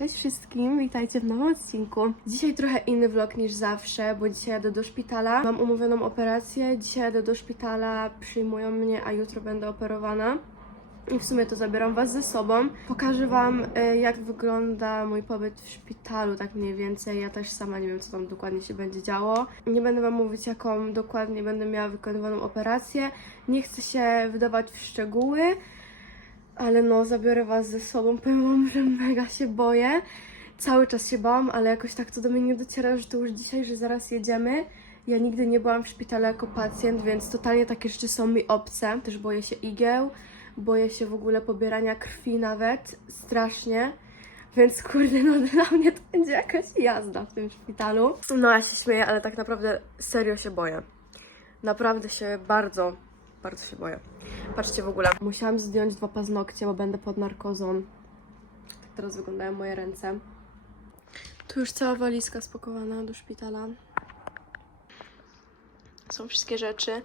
Cześć wszystkim, witajcie w nowym odcinku. Dzisiaj trochę inny vlog niż zawsze, bo dzisiaj jadę do szpitala. Mam umówioną operację, dzisiaj jadę do szpitala, przyjmują mnie, a jutro będę operowana. I w sumie to zabieram Was ze sobą. Pokażę Wam, y, jak wygląda mój pobyt w szpitalu, tak mniej więcej. Ja też sama nie wiem, co tam dokładnie się będzie działo. Nie będę Wam mówić, jaką dokładnie będę miała wykonywaną operację. Nie chcę się wydawać w szczegóły, ale no, zabiorę Was ze sobą. Powiem Wam, że mega się boję. Cały czas się bałam, ale jakoś tak to do mnie nie dociera, że to już dzisiaj, że zaraz jedziemy. Ja nigdy nie byłam w szpitalu jako pacjent, więc totalnie takie rzeczy są mi obce. Też boję się igieł, boję się w ogóle pobierania krwi nawet, strasznie. Więc kurde, no dla mnie to będzie jakaś jazda w tym szpitalu. No ja się śmieję, ale tak naprawdę serio się boję. Naprawdę się bardzo, bardzo się boję. Patrzcie w ogóle. Musiałam zdjąć dwa paznokcie, bo będę pod narkozą. Tak teraz wyglądają moje ręce. Tu już cała walizka spakowana do szpitala. Są wszystkie rzeczy.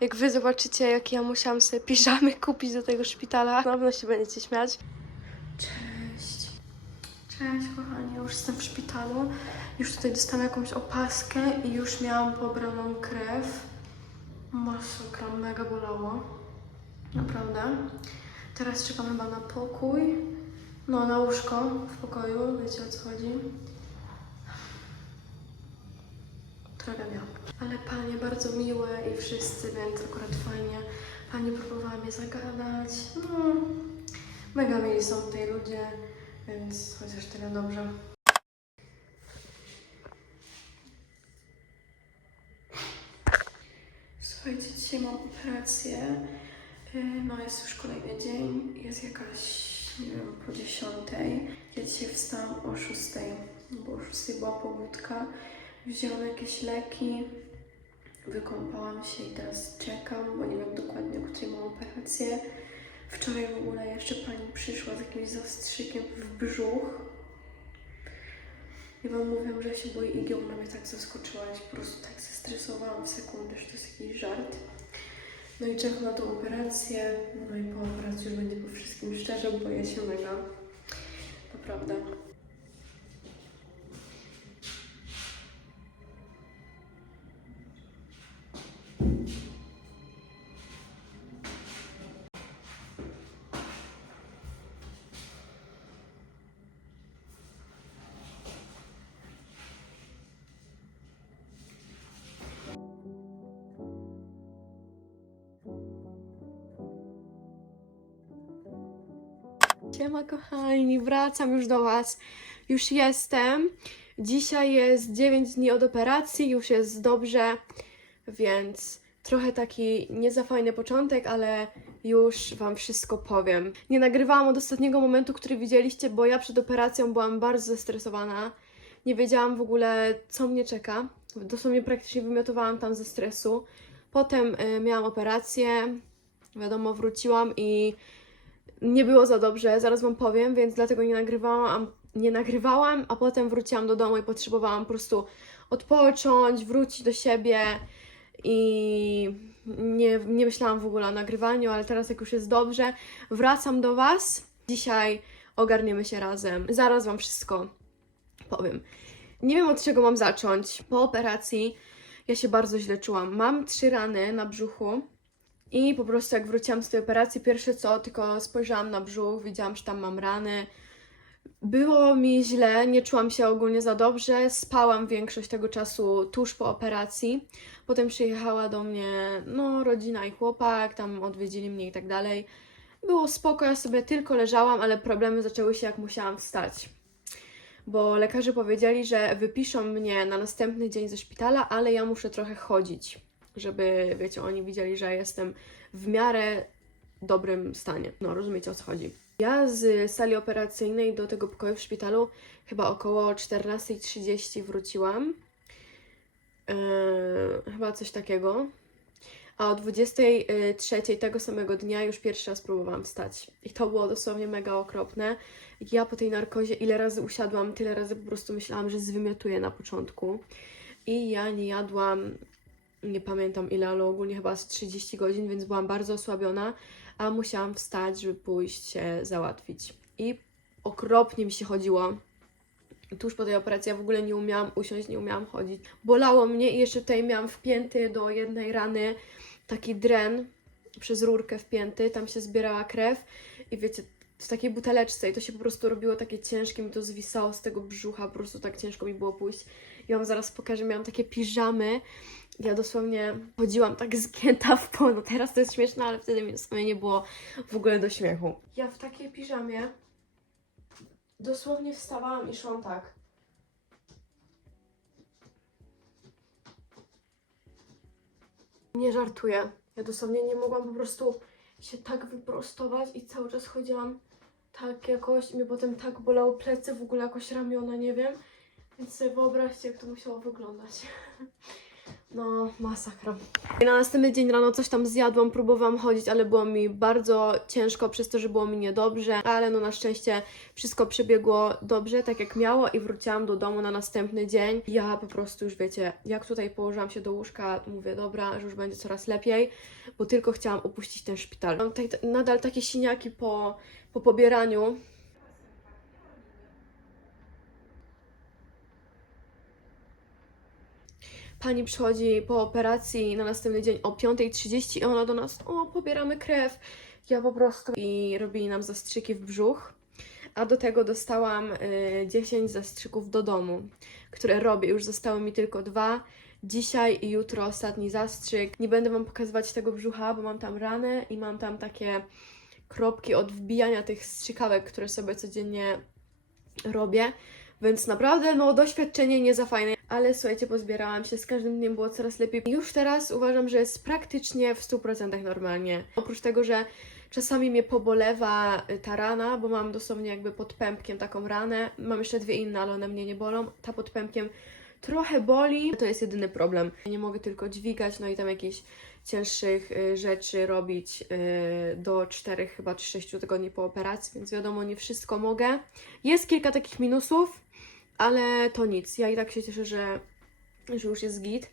Jak wy zobaczycie, jak ja musiałam sobie piżamy kupić do tego szpitala, na pewno się będziecie śmiać. Cześć. Cześć kochani, już jestem w szpitalu. Już tutaj dostałam jakąś opaskę i już miałam pobraną krew. Masakra, mega bolało. Naprawdę. Teraz czekam chyba na pokój. No, na łóżko w pokoju, wiecie o co chodzi. Tragedia. Ale panie bardzo miłe i wszyscy, więc akurat fajnie. Pani próbowała mnie zagadać. No, mega mieli są tutaj ludzie, więc chociaż tyle dobrze. Słuchajcie, dzisiaj mam operację. Yy, No jest już kolejny dzień, jest jakaś, nie wiem, po dziesiątej. Ja dzisiaj wstałam o szóstej, bo o szóstej była pobudka. Wzięłam jakieś leki, wykąpałam się i teraz czekam, bo nie wiem dokładnie, o której mam operację. Wczoraj w ogóle jeszcze pani przyszła z jakimś zastrzykiem w brzuch. I wam mówię, że się boję igieł, ona mnie tak zaskoczyła, ja się po prostu tak zestresowałam w sekundę, że to jest jakiś żart. No i czekam na tą operację. No i po operacji już będzie po wszystkim szczerze, boję się mega. Naprawdę. Siema kochani, wracam już do Was. Już jestem. Dzisiaj jest 9 dni od operacji, już jest dobrze, więc trochę taki nie za fajny początek, ale już Wam wszystko powiem. Nie nagrywałam od ostatniego momentu, który widzieliście, bo ja przed operacją byłam bardzo zestresowana. Nie wiedziałam w ogóle, co mnie czeka. Dosłownie praktycznie wymiotowałam tam ze stresu. Potem y, miałam operację, wiadomo, wróciłam i nie było za dobrze, zaraz Wam powiem, więc dlatego nie nagrywałam, nie nagrywałam, a potem wróciłam do domu i potrzebowałam po prostu odpocząć, wrócić do siebie i nie, nie myślałam w ogóle o nagrywaniu, ale teraz jak już jest dobrze, wracam do Was. Dzisiaj ogarniemy się razem. Zaraz Wam wszystko powiem. Nie wiem od czego mam zacząć. Po operacji ja się bardzo źle czułam. Mam trzy rany na brzuchu. I po prostu jak wróciłam z tej operacji, pierwsze co, tylko spojrzałam na brzuch, widziałam, że tam mam rany. Było mi źle, nie czułam się ogólnie za dobrze, spałam większość tego czasu tuż po operacji. Potem przyjechała do mnie, no, rodzina i chłopak, tam odwiedzili mnie i tak dalej. Było spoko, ja sobie tylko leżałam, ale problemy zaczęły się jak musiałam wstać. Bo lekarze powiedzieli, że wypiszą mnie na następny dzień ze szpitala, ale ja muszę trochę chodzić żeby, wiecie, oni widzieli, że jestem w miarę dobrym stanie. No, rozumiecie o co chodzi. Ja z sali operacyjnej do tego pokoju w szpitalu chyba około 14.30 wróciłam. Eee, chyba coś takiego. A o 23 tego samego dnia już pierwszy raz próbowałam wstać. I to było dosłownie mega okropne. Ja po tej narkozie ile razy usiadłam, tyle razy po prostu myślałam, że zwymiotuję na początku. I ja nie jadłam nie pamiętam ile, ale ogólnie chyba z 30 godzin, więc byłam bardzo osłabiona, a musiałam wstać, żeby pójść się załatwić. I okropnie mi się chodziło. tuż po tej operacji ja w ogóle nie umiałam usiąść, nie umiałam chodzić. Bolało mnie i jeszcze tutaj miałam wpięty do jednej rany taki dren przez rurkę wpięty, tam się zbierała krew i wiecie, w takiej buteleczce i to się po prostu robiło takie ciężkie, mi to zwisało z tego brzucha, po prostu tak ciężko mi było pójść. Ja Wam zaraz pokażę, miałam takie piżamy, ja dosłownie chodziłam tak zgięta w polu. No teraz to jest śmieszne, ale wtedy mi dosłownie nie było w ogóle do śmiechu. Ja w takiej piżamie dosłownie wstawałam i szłam tak. Nie żartuję. Ja dosłownie nie mogłam po prostu się tak wyprostować i cały czas chodziłam tak jakoś i mnie potem tak bolało plecy, w ogóle jakoś ramiona, nie wiem. Więc sobie wyobraźcie, jak to musiało wyglądać. No, masakra. I na następny dzień rano coś tam zjadłam, próbowałam chodzić, ale było mi bardzo ciężko przez to, że było mi niedobrze, ale no na szczęście wszystko przebiegło dobrze, tak jak miało i wróciłam do domu na następny dzień. Ja po prostu już wiecie, jak tutaj położyłam się do łóżka, mówię, dobra, że już będzie coraz lepiej, bo tylko chciałam opuścić ten szpital. Mam tutaj nadal takie siniaki po, po pobieraniu, Pani przychodzi po operacji na następny dzień o 5.30 i ona do nas, o, pobieramy krew. Ja po prostu i robili nam zastrzyki w brzuch. A do tego dostałam y, 10 zastrzyków do domu, które robię. Już zostały mi tylko dwa. Dzisiaj i jutro ostatni zastrzyk. Nie będę Wam pokazywać tego brzucha, bo mam tam ranę i mam tam takie kropki od wbijania tych strzykawek, które sobie codziennie robię. Więc naprawdę, no, doświadczenie nie za fajne. Ale słuchajcie, pozbierałam się, z każdym dniem było coraz lepiej. Już teraz uważam, że jest praktycznie w 100% normalnie. Oprócz tego, że czasami mnie pobolewa y, ta rana, bo mam dosłownie jakby pod pępkiem taką ranę. Mam jeszcze dwie inne, ale one mnie nie bolą. Ta pod pępkiem trochę boli. To jest jedyny problem. Nie mogę tylko dźwigać, no i tam jakieś cięższych y, rzeczy robić y, do 4 chyba czy 6 tygodni po operacji, więc wiadomo, nie wszystko mogę. Jest kilka takich minusów, ale to nic. Ja i tak się cieszę, że, że już jest git.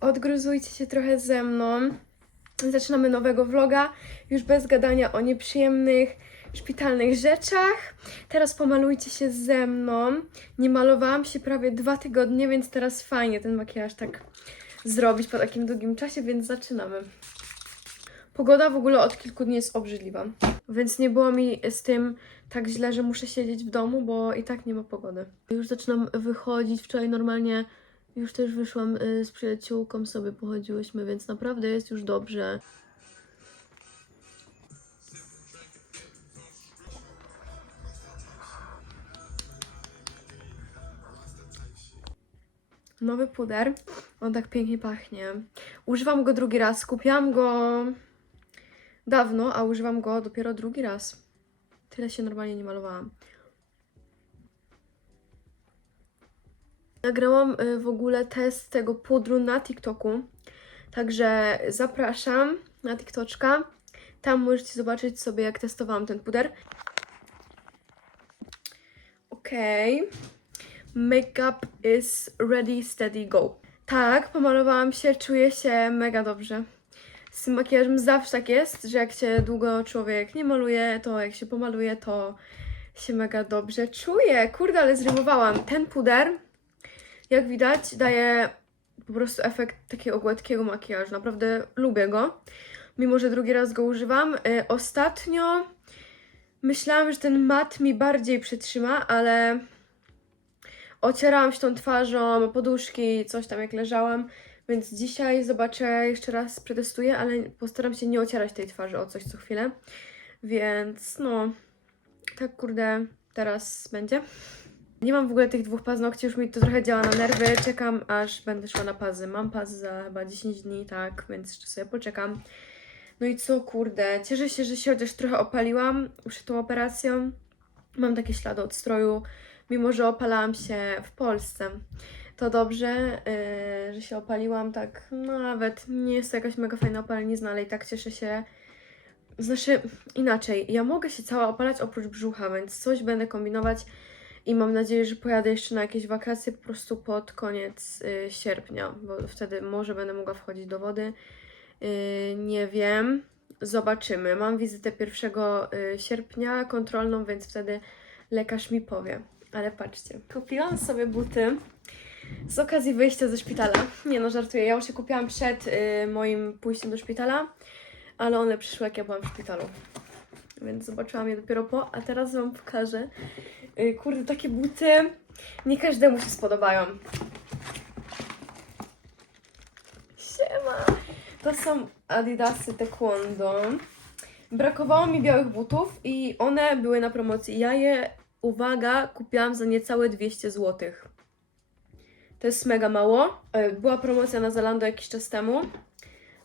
Odgruzujcie się trochę ze mną. Zaczynamy nowego vloga, już bez gadania o nieprzyjemnych szpitalnych rzeczach. Teraz pomalujcie się ze mną. Nie malowałam się prawie dwa tygodnie, więc teraz fajnie ten makijaż tak zrobić po takim długim czasie, więc zaczynamy. Pogoda w ogóle od kilku dni jest obrzydliwa, więc nie było mi z tym tak źle, że muszę siedzieć w domu, bo i tak nie ma pogody. Już zaczynam wychodzić. Wczoraj normalnie już też wyszłam y, z przyjaciółką, sobie pochodziłyśmy, więc naprawdę jest już dobrze. Nowy puder. On tak pięknie pachnie. Używam go drugi raz. Kupiłam go dawno, a używam go dopiero drugi raz. Tyle się normalnie nie malowałam. Nagrałam y, w ogóle test tego pudru na TikToku. Także zapraszam na TikToczka. Tam możecie zobaczyć sobie, jak testowałam ten puder. Okej. Makeup is ready, steady, go. Tak, pomalowałam się, czuję się mega dobrze. Z tym makijażem zawsze tak jest, że jak się długo człowiek nie maluje, to jak się pomaluje, to się mega dobrze czuje. Kurde, ale zrymowałam. Ten puder, jak widać, daje po prostu efekt takiego gładkiego makijażu. Naprawdę lubię go, mimo że drugi raz go używam. Y, ostatnio myślałam, że ten mat mi bardziej przytrzyma, ale ocierałam się tą twarzą, poduszki, coś tam jak leżałam, więc dzisiaj zobaczę, jeszcze raz przetestuję, ale postaram się nie ocierać tej twarzy o coś co chwilę, więc no, tak kurde, teraz będzie. Nie mam w ogóle tych dwóch paznokci, już mi to trochę działa na nerwy, czekam aż będę szła na pazy. Mam pazy za chyba 10 dni, tak, więc jeszcze sobie poczekam. No i co, kurde, cieszę się, że się chociaż trochę opaliłam przed tą operacją. Mam takie ślady od stroju, mimo że opalałam się w Polsce. To dobrze, yy, że się opaliłam tak, no nawet nie jest to jakaś mega fajna opalenizna, ale i tak cieszę się. Znaczy, inaczej, ja mogę się cała opalać oprócz brzucha, więc coś będę kombinować i mam nadzieję, że pojadę jeszcze na jakieś wakacje po prostu pod koniec y, sierpnia, bo wtedy może będę mogła wchodzić do wody. Y, nie wiem, zobaczymy. Mam wizytę 1 y, sierpnia kontrolną, więc wtedy lekarz mi powie. Ale patrzcie, kupiłam sobie buty z okazji wyjścia ze szpitala. Nie no, żartuję, ja już je kupiłam przed y, moim pójściem do szpitala, ale one przyszły jak ja byłam w szpitalu. Więc zobaczyłam je dopiero po, a teraz Wam pokażę. Y, kurde, takie buty nie każdemu się spodobają. Siema! To są Adidasy Taekwondo. Brakowało mi białych butów i one były na promocji. Ja je, uwaga, kupiłam za niecałe 200 zł. To jest mega mało. E, Była promocja na Zalando jakiś czas temu.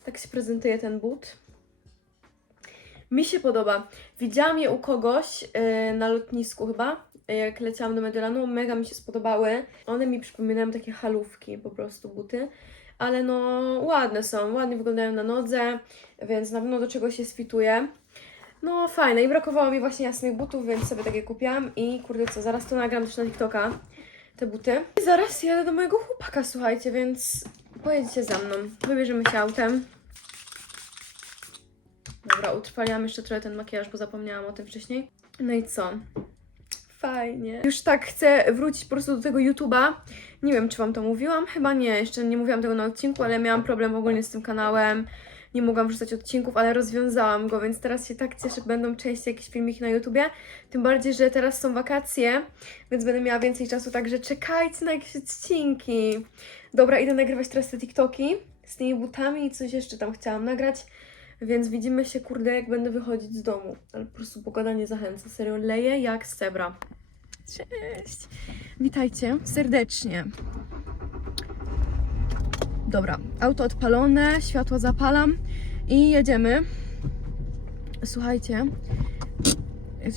Tak się prezentuje ten but. Mi się podoba. Widziałam je u kogoś e, na lotnisku chyba, e, jak leciałam do Mediolanu. Mega mi się spodobały. One mi przypominają takie halówki, po prostu buty. Ale no ładne są, ładnie wyglądają na nodze, więc na pewno do czegoś się sfituje. No fajne i brakowało mi właśnie jasnych butów, więc sobie takie kupiłam i kurde co, zaraz to nagram też na TikToka, te buty. I zaraz jadę do mojego chłopaka, słuchajcie, więc pojedziecie za mną. Wybierzemy się autem. Dobra, utrwaliłam jeszcze trochę ten makijaż, bo zapomniałam o tym wcześniej. No i co? Fajnie. Już tak chcę wrócić po prostu do tego YouTube'a. Nie wiem, czy Wam to mówiłam. Chyba nie, jeszcze nie mówiłam tego na odcinku, ale miałam problem ogólnie z tym kanałem. Nie mogłam wrzucać odcinków, ale rozwiązałam go, więc teraz się tak cieszę, że będą częściej jakieś filmiki na YouTubie. Tym bardziej, że teraz są wakacje, więc będę miała więcej czasu, także czekajcie na jakieś odcinki. Dobra, idę nagrywać teraz te TikToki z tymi butami i coś jeszcze tam chciałam nagrać. Więc widzimy się, kurde, jak będę wychodzić z domu. Ale po prostu pogoda nie zachęca. Serio, leje jak z cebra. Cześć! Witajcie serdecznie. Dobra, auto odpalone, światło zapalam i jedziemy. Słuchajcie,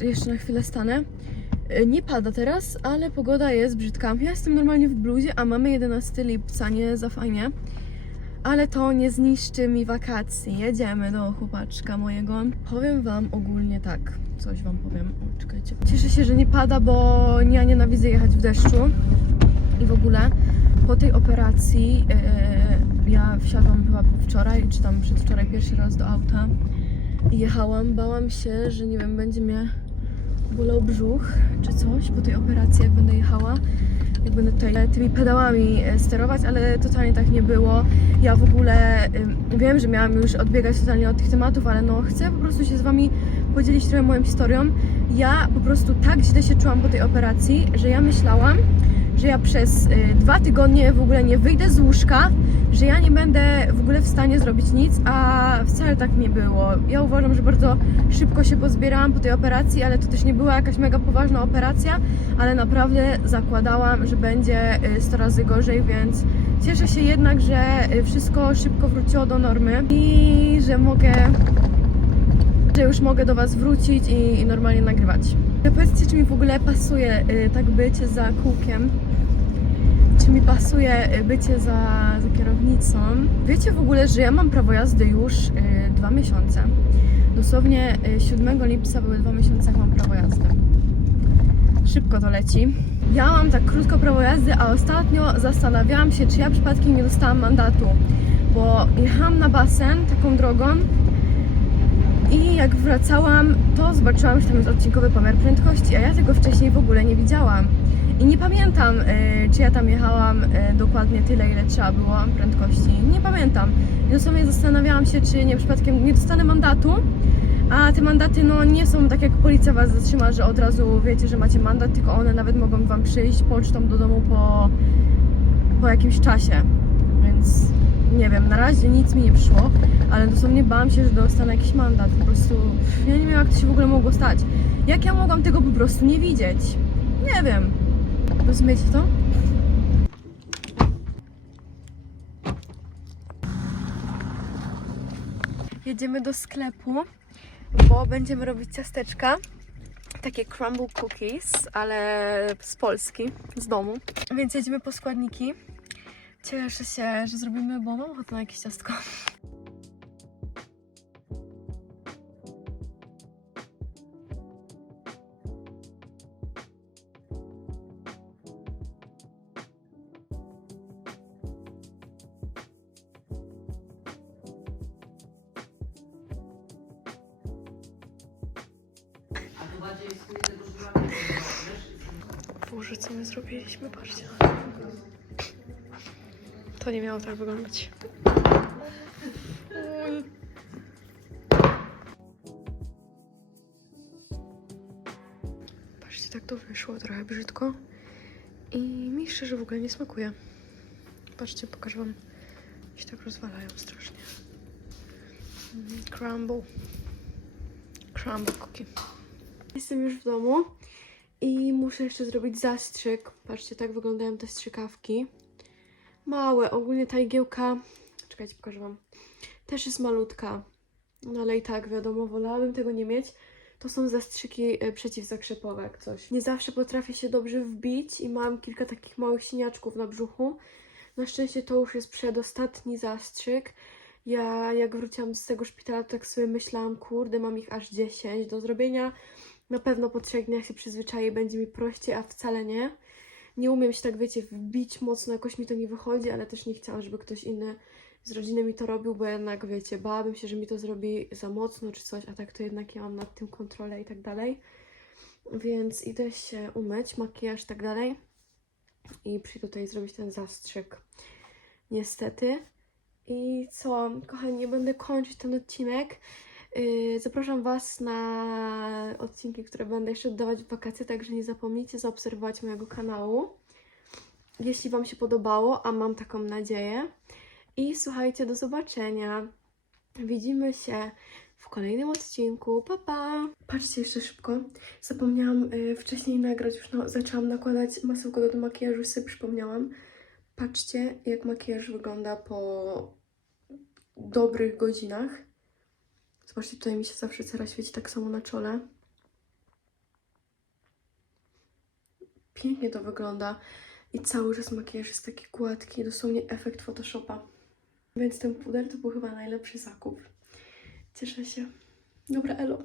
jeszcze na chwilę stanę. E, Nie pada teraz, ale pogoda jest brzydka. Ja jestem normalnie w bluzie, a mamy 11 lipca, nie za fajnie. Ale to nie zniszczy mi wakacji. Jedziemy do chłopaczka mojego. Powiem Wam ogólnie tak, coś Wam powiem. O, czekajcie. Cieszę się, że nie pada, bo ja nienawidzę jechać w deszczu. I w ogóle po tej operacji e, ja wsiadłam chyba wczoraj, czy tam przedwczoraj pierwszy raz do auta i jechałam. Bałam się, że nie wiem, będzie mnie bolał brzuch czy coś po tej operacji, jak będę jechała. Jak będę tutaj tymi pedałami e, sterować, ale totalnie tak nie było. Ja w ogóle ym, wiem, że miałam już odbiegać totalnie od tych tematów, ale no chcę po prostu się z Wami podzielić trochę moją historią. Ja po prostu tak źle się czułam po tej operacji, że ja myślałam, że ja przez y, dwa tygodnie w ogóle nie wyjdę z łóżka, że ja nie będę w ogóle w stanie zrobić nic, a wcale tak nie było. Ja uważam, że bardzo szybko się pozbierałam po tej operacji, ale to też nie była jakaś mega poważna operacja, ale naprawdę zakładałam, że będzie y, 100 razy gorzej, więc cieszę się jednak, że y, wszystko szybko wróciło do normy i że mogę że już mogę do Was wrócić i, i normalnie nagrywać. Powiedzcie, czy mi w ogóle pasuje y, tak bycie za kółkiem? Czy mi pasuje y, bycie za, za kierownicą? Wiecie w ogóle, że ja mam prawo jazdy już y, dwa miesiące. Dosłownie y, 7 lipca były dwa miesiące, jak mam prawo jazdy. Szybko to leci. Ja mam tak krótko prawo jazdy, a ostatnio zastanawiałam się, czy ja przypadkiem nie dostałam mandatu, bo jechałam na basen taką drogą i jak wracałam, to zobaczyłam, że tam jest odcinkowy pomiar prędkości, a ja tego wcześniej w ogóle nie widziałam. I nie pamiętam, y, czy ja tam jechałam y, dokładnie tyle, ile trzeba było prędkości. Nie pamiętam. I dosłownie zastanawiałam się, czy nie przypadkiem nie dostanę mandatu, a te mandaty no nie są tak jak policja was zatrzyma, że od razu wiecie, że macie mandat, tylko one nawet mogą wam przyjść pocztą do domu po, po jakimś czasie. Więc nie wiem, na razie nic mi nie przyszło, ale dosłownie bałam się, że dostanę jakiś mandat. Po prostu ja nie wiem, jak to się w ogóle mogło stać. Jak ja mogłam tego po prostu nie widzieć? Nie wiem. Rozumiecie to? Jedziemy do sklepu, bo będziemy robić ciasteczka. Takie crumble cookies, ale z Polski, z domu. Więc jedziemy po składniki. Cieszę się, że zrobimy, bo mam ochotę na jakieś ciastko. To nie miało tak wyglądać. Patrzcie, tak to wyszło, trochę brzydko. I mi szczerze w ogóle nie smakuje. Patrzcie, pokażę wam. się tak rozwalają strasznie. Mm, Crumble. Crumble cookie. Jestem już w domu i muszę jeszcze zrobić zastrzyk. Patrzcie, tak wyglądają te strzykawki. Małe, ogólnie ta igiełka, czekajcie, pokażę wam, też jest malutka. No ale i tak, wiadomo, wolałabym tego nie mieć. To są zastrzyki e, przeciwzakrzepowe, jak coś. Nie zawsze potrafię się dobrze wbić i mam kilka takich małych siniaczków na brzuchu. Na szczęście to już jest przedostatni zastrzyk. Ja jak wróciłam z tego szpitala, to tak sobie myślałam, kurde, mam ich aż 10 do zrobienia. Na pewno po trzech dniach się przyzwyczaję będzie mi prościej, a wcale nie. Nie umiem się tak, wiecie, wbić mocno, jakoś mi to nie wychodzi, ale też nie chciałam, żeby ktoś inny z rodziny mi to robił, bo jednak, wiecie, bałabym się, że mi to zrobi za mocno czy coś, a tak to jednak ja mam nad tym kontrolę i tak dalej. Więc idę się umyć, makijaż i tak dalej. I przyjdę tutaj zrobić ten zastrzyk. Niestety. I co, kochani, nie będę kończyć ten odcinek. Yy, Zapraszam Was na odcinki, które będę jeszcze oddawać w wakacje, także nie zapomnijcie zaobserwować mojego kanału. Jeśli Wam się podobało, a mam taką nadzieję. I słuchajcie, do zobaczenia. Widzimy się w kolejnym odcinku. Pa, pa! Patrzcie jeszcze szybko. Zapomniałam y, wcześniej nagrać, już no, zaczęłam nakładać masełko do makijażu, sobie przypomniałam. Patrzcie, jak makijaż wygląda po dobrych godzinach. Zobaczcie, tutaj mi się zawsze cera świeci tak samo na czole. Pięknie to wygląda. I cały czas makijaż jest taki gładki, dosłownie efekt Photoshopa. Więc ten puder to był chyba najlepszy zakup. Cieszę się. Dobra, elo.